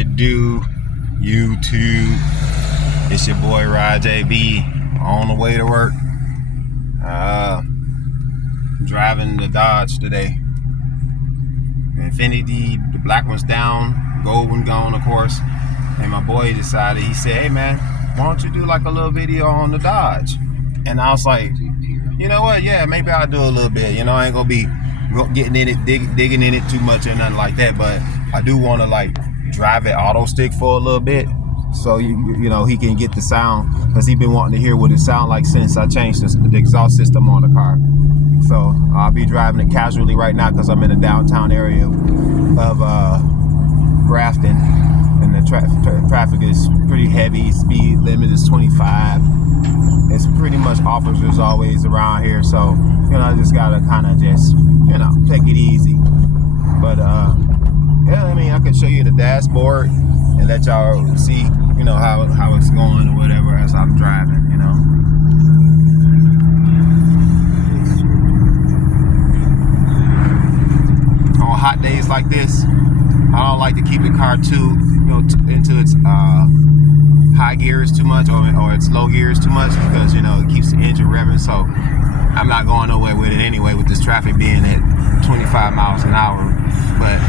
it do, YouTube? It's your boy Rod JB on the way to work. Driving the Dodge today. Infiniti, the black one's down, gold one gone, of course. And my boy decided, he said, hey man, why don't you do like a little video on the Dodge? And I was like, you know what, yeah, maybe I'll do a little bit. You know, I ain't gonna be getting in it, digging in it too much or nothing like that, but I do want to like drive it auto stick for a little bit, so you know he can get the sound, because he been wanting to hear what it sound like since I changed the exhaust system on the car. So I'll be driving it casually right now because I'm in the downtown area of Grafton, and the traffic is pretty heavy. Speed limit is 25. It's pretty much officers always around here, so you know I just gotta kind of just take it easy. But yeah, I mean I can show you the dashboard and let y'all see how it's going or whatever as I'm driving. On hot days like this, I don't like to keep the car too into its high gears too much or its low gears too much, because it keeps the engine revving. So I'm not going nowhere with it anyway, with this traffic being at 25 miles an hour. But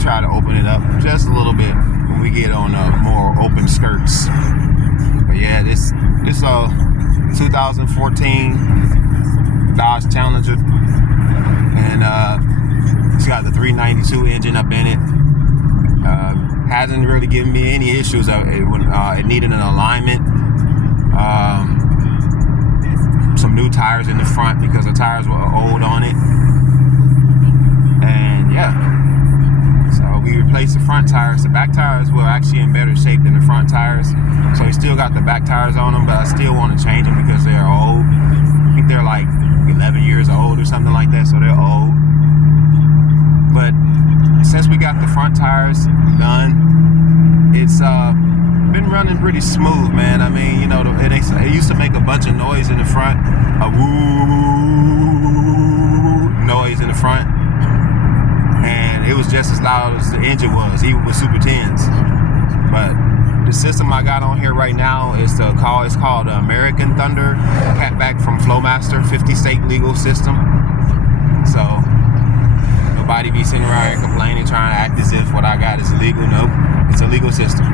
try to open it up just a little bit when we get on more open skirts. But yeah, this 2014 Dodge Challenger, and it's got the 392 engine up in it. Hasn't really given me any issues. It needed an alignment, some new tires in the front because the tires were old on it, and yeah, so we replaced the front tires. The back tires were actually in better shape than the front tires, so we still got the back tires on them, but I still want to change them because they're old. I think they're like 11 years old or something like that, so they're old. But since we got the front tires done, it's been running pretty smooth, man. I mean, it used to make a bunch of noise in the front, a woo noise in the front, and it was just as loud as the engine was, even with Super 10s. But the system I got on here right now is it's called American Thunder Catback from Flowmaster, 50-state legal system. So nobody be sitting around here complaining, trying to act as if what I got is illegal. Nope, it's a legal system.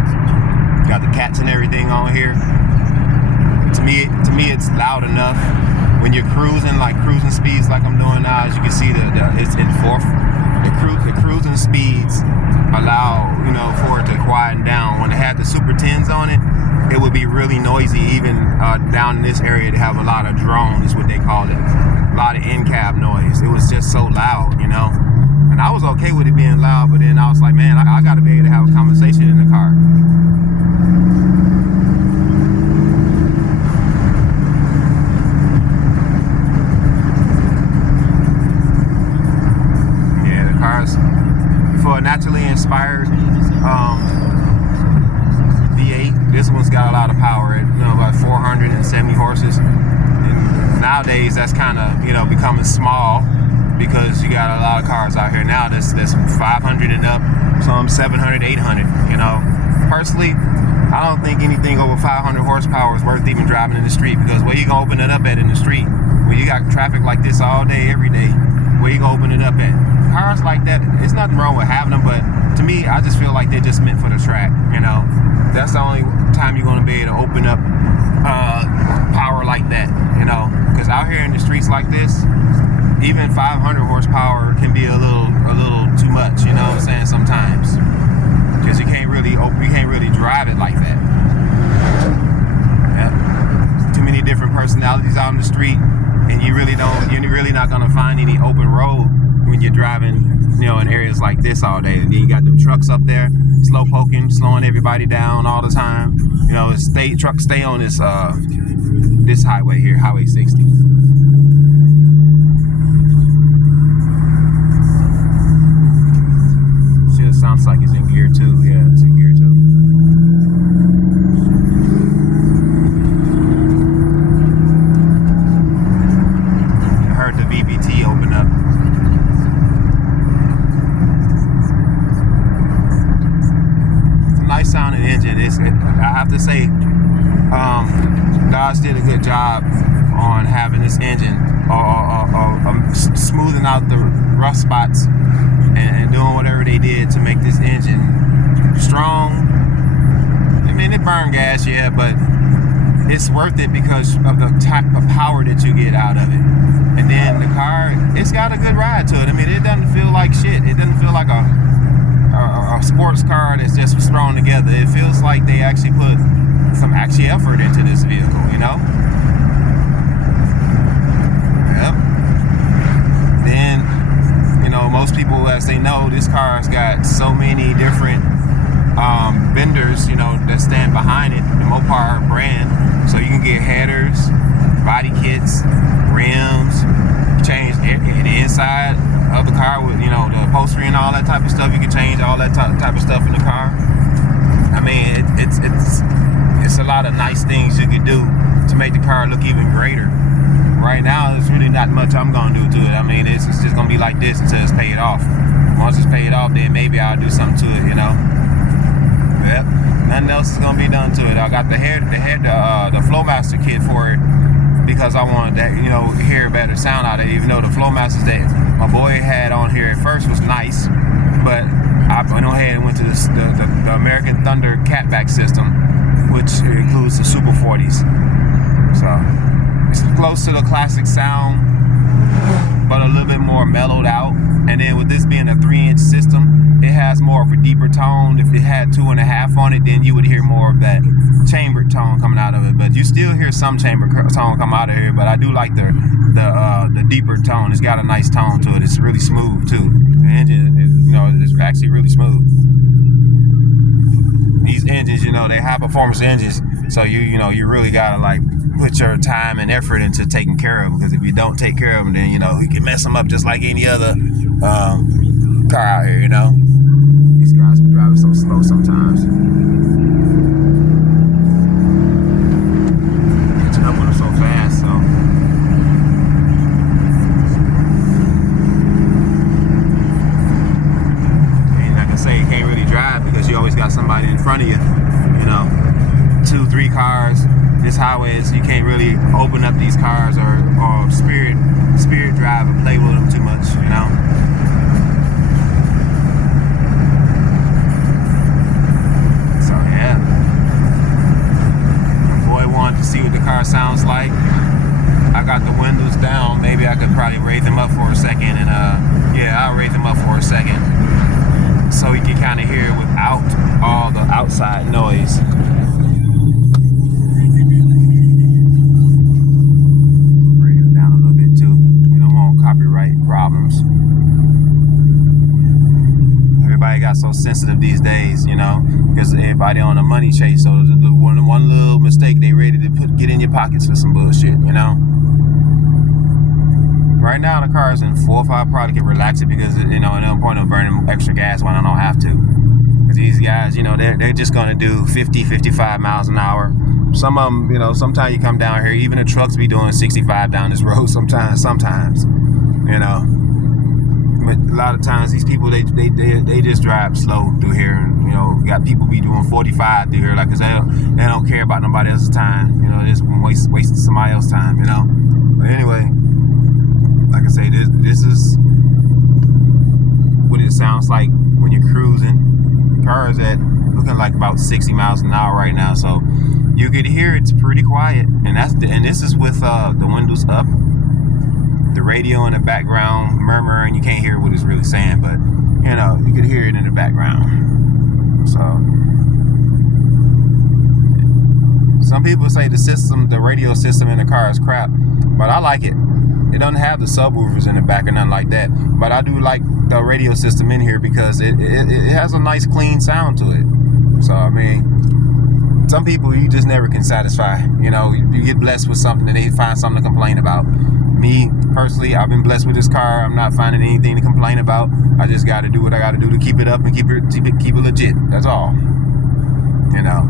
Got the cats and everything on here. To me, it's loud enough when you're cruising speeds like I'm doing now. As you can see, it's in fourth. The cruising speeds allow for it to quieten down. When it had the Super 10s on it, it would be really noisy. Even down in this area, they have a lot of drone, is what they call it. A lot of in-cab noise. It was just so loud, And I was okay with it being loud, but then I was like, man, I got to be able to have a conversation in the car. Yeah, the car's for a naturally inspired V8. This one's got a lot of power, about 470 horses. And nowadays, that's kind of becoming small, because you got a lot of cars out here now that's 500 and up, some 700, 800. Personally, I don't think anything over 500 horsepower is worth even driving in the street, because where you gonna open it up at in the street? When you got traffic like this all day, every day, where you gonna open it up at? Cars like that, there's nothing wrong with having them, but to me, I just feel like they're just meant for the track. That's the only time you're gonna be able to open up power like that. Because out here in the streets like this, even 500 horsepower can be a little too much, what I'm saying, sometimes. Because you can't really drive it like that. Yep. Too many different personalities out in the street, and you're really not gonna find any open road when you're driving, in areas like this all day. And then you got them trucks up there, slow poking, slowing everybody down all the time. Trucks stay on this highway here, Highway 60. Sounds like it's in gear 2. Yeah, it's in gear 2. I heard the VVT open up. engine. I have to say, Dodge did a good job on having this engine smoothing out the rough spots and doing whatever they did to make this engine strong. I mean, it burned gas, yeah, but it's worth it because of the type of power that you get out of it. And then the car, it's got a good ride to it. I mean, it doesn't feel like shit. It doesn't feel like a sports car that's just thrown together. It feels like they actually put some effort into this vehicle, you know? Yep. Then, you know, most people, as they know, this car's got so many different vendors, you know, that stand behind it, the Mopar brand. So you can get headers, body kits, rims, change the inside of the car with, you know, the upholstery and all that type of stuff. You can change all that type of stuff in the car. I mean, it's a lot of nice things you can do to make the car look even greater. Right now, there's really not much I'm gonna do to it. I mean, it's just gonna be like this until it's paid off. Once it's paid off, then maybe I'll do something to it, you know. Yep. Nothing else is gonna be done to it. I got the Flowmaster kit for it because I wanted to, you know, hear a better sound out of it. Even though the Flowmasters that my boy had on here at first was nice, but I went ahead and went to the American Thunder catback system, which includes the Super 40s. So it's close to the classic sound, but a little bit more mellowed out. And then with this being a 3-inch system, it has more of a deeper tone. If it had 2.5 on it, then you would hear more of that chambered tone coming out of it. But you still hear some chambered tone come out of here. But I do like the deeper tone. It's got a nice tone to it. It's really smooth too. The engine, you know, it's actually really smooth. These engines, you know, they high performance engines. So you know, you really gotta like put your time and effort into taking care of them, because if you don't take care of them, then, you know, you can mess them up just like any other car out here, you know. These guys be driving so slow sometimes. Catching up with them so fast, so. And like I say, you can't really drive because you always got somebody in front of you, you know. 2-3 cars. This highway is, you can't really open up these cars or spirit drive and play with them too much, you know. So yeah, my boy wanted to see what the car sounds like. I got the windows down. Maybe I could probably raise them up for a second, and yeah, I'll raise them up for a second so you can kind of hear it without all the outside noise. Problems. Everybody got so sensitive these days, you know, because everybody on a money chase. So the one little mistake, they ready to get in your pockets for some bullshit, you know. Right now, the car is in 4 or 5. Probably can relax it because, you know, no point of burning extra gas when I don't have to. Because these guys, you know, they're just gonna do 50, 55 miles an hour. Some of them, you know, sometimes you come down here, even the trucks be doing 65 down this road. Sometimes. You know, but a lot of times these people they just drive slow through here, and, you know, got people be doing 45 through here, like, cause they don't care about nobody else's time, you know, they just wasting somebody else's time, you know. But anyway, like I say, this is what it sounds like when you're cruising. The car is at looking like about 60 miles an hour right now, so you could hear it's pretty quiet, and this is with the windows up. The radio in the background murmuring, you can't hear what it's really saying, but, you know, you can hear it in the background. So some people say the radio system in the car is crap, but I like it. It doesn't have the subwoofers in the back or nothing like that, but I do like the radio system in here because it has a nice clean sound to it. So I mean, some people you just never can satisfy. You know, you get blessed with something and they find something to complain about. Me personally, I've been blessed with this car. I'm not finding anything to complain about. I just got to do what I got to do to keep it up and keep it legit. That's all. You know,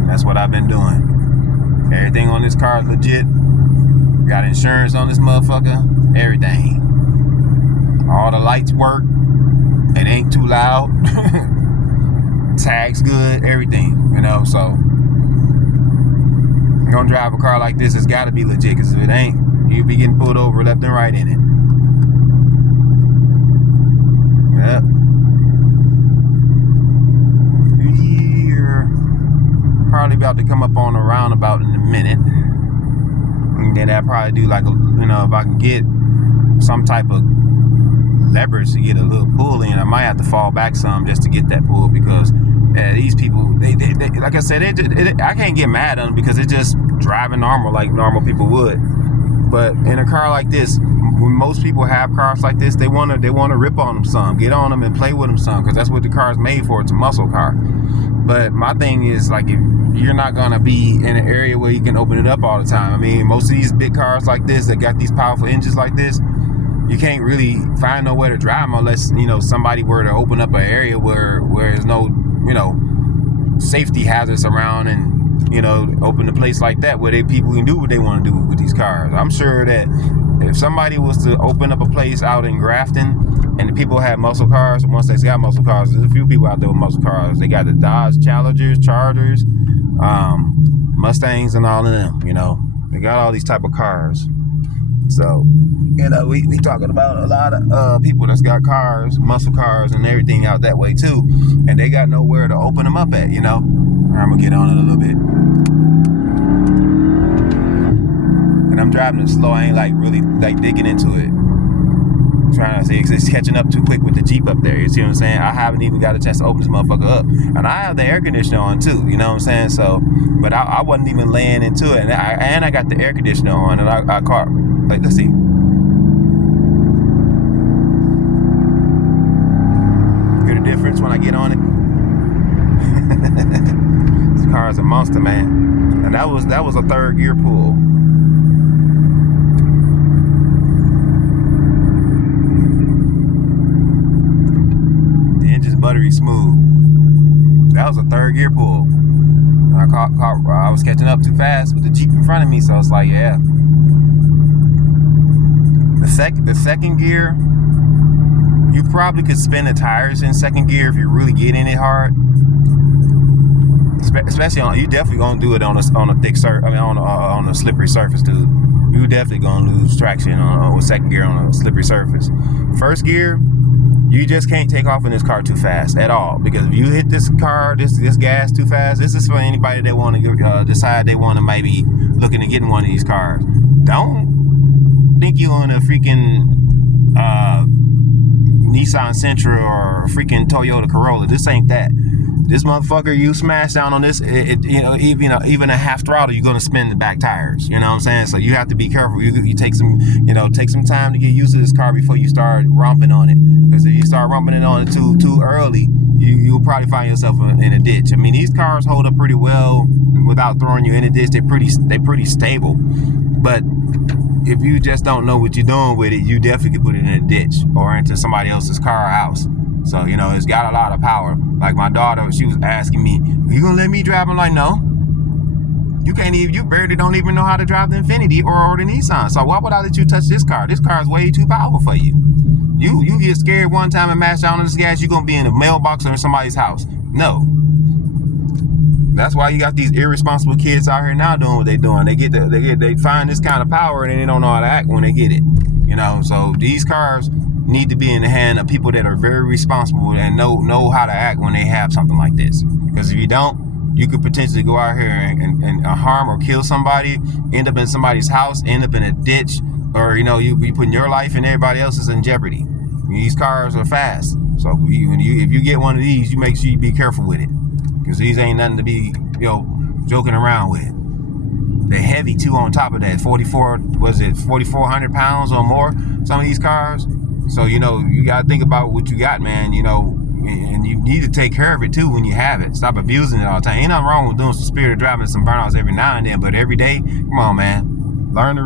and that's what I've been doing. Everything on this car is legit. Got insurance on this motherfucker. Everything. All the lights work. It ain't too loud. Tag tags good, everything, you know. So you're gonna drive a car like this, it's got to be legit, because if it ain't, you'll be getting pulled over left and right in it. Yep. We're probably about to come up on a roundabout in a minute, and then I'll probably do like a, you know, if I can get some type of leverage to get a little pull in, I might have to fall back some just to get that pull, because these people, they like I said, I can't get mad at them because they're just driving normal like normal people would. But in a car like this, when most people have cars like this, they want to rip on them some, get on them and play with them some, because that's what the car's made for. It's a muscle car. But my thing is, like, if you're not gonna be in an area where you can open it up all the time. I mean, most of these big cars like this that got these powerful engines like this, you can't really find nowhere to drive them unless, you know, somebody were to open up an area where there's no, you know, safety hazards around, and, you know, open a place like that where people can do what they want to do with these cars. I'm sure that if somebody was to open up a place out in Grafton and the people have muscle cars, once they got muscle cars, there's a few people out there with muscle cars. They got the Dodge Challengers, Chargers, Mustangs, and all of them, you know. They got all these type of cars. So, you know, we talking about a lot of people that's got cars, muscle cars, and everything out that way too, and they got nowhere to open them up at, you know. I'm gonna get on it a little bit, and I'm driving it slow. I ain't like really like digging into it. I'm trying to see, because it's catching up too quick with the Jeep up there. You see what I'm saying? I haven't even got a chance to open this motherfucker up, and I have the air conditioner on too. You know what I'm saying? So, but I wasn't even laying into it, and I got the air conditioner on, and I caught. Like, let's see. Hear the difference when I get on it? This car is a monster, man. And that was a third gear pull. The engine's buttery smooth. That was a third gear pull. I was catching up too fast with the Jeep in front of me, so it's like, yeah. The second gear, you probably could spin the tires in second gear if you really get in it hard. Especially you definitely gonna do it on a thick surface. I mean, on a slippery surface, dude. You definitely gonna lose traction with second gear on a slippery surface. First gear, you just can't take off in this car too fast at all, because if you hit this car, this gas too fast, this is for anybody that want to decide they want to maybe looking at getting one of these cars. Don't think you on a freaking Nissan Sentra or a freaking Toyota Corolla. This ain't that. This motherfucker, you smash down on this, you know, even a half throttle, you're gonna spin the back tires. You know what I'm saying? So you have to be careful. You take some time to get used to this car before you start romping on it. Because if you start romping it on it too early, you'll probably find yourself in a ditch. I mean, these cars hold up pretty well without throwing you in a ditch. They're pretty stable. But if you just don't know what you're doing with it, you definitely could put it in a ditch or into somebody else's car or house. So, you know, it's got a lot of power. Like my daughter, she was asking me, "Are you gonna let me drive?" I'm like, no. You barely don't even know how to drive the Infiniti or the Nissan. So why would I let you touch this car? This car is way too powerful for you. You get scared one time and mash down on this gas, you're gonna be in a mailbox or in somebody's house. No. That's why you got these irresponsible kids out here now doing what they're doing. They find this kind of power and they don't know how to act when they get it. You know, so these cars need to be in the hand of people that are very responsible and know how to act when they have something like this. Because if you don't, you could potentially go out here and harm or kill somebody, end up in somebody's house, end up in a ditch, or, you know, you be putting your life and everybody else's in jeopardy. These cars are fast. So if you get one of these, you make sure you be careful with it. Because these ain't nothing to be, you know, joking around with. They're heavy too on top of that. 4,400 pounds or more, some of these cars. So, you know, you got to think about what you got, man, you know, and you need to take care of it too when you have it. Stop abusing it all the time. Ain't nothing wrong with doing some spirited driving, some burnouts every now and then, but every day, come on, man. Learn to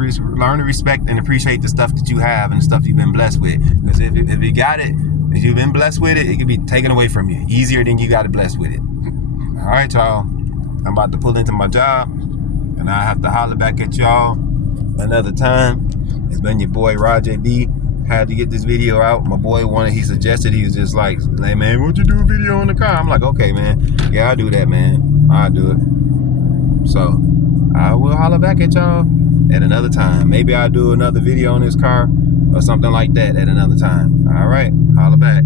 respect and appreciate the stuff that you have and the stuff you've been blessed with. Because if you got it, if you've been blessed with it, it can be taken away from you easier than you got it blessed with it. All right, y'all. I'm about to pull into my job, and I have to holler back at y'all another time. It's been your boy Roger B. had to get this video out. My boy he suggested, he was just like, hey man, won't you do a video on the car? I'm like, okay man, yeah, I'll do that, man. I'll do it. So I will holler back at y'all at another time. Maybe I'll do another video on this car or something like that at another time. All right, holler back.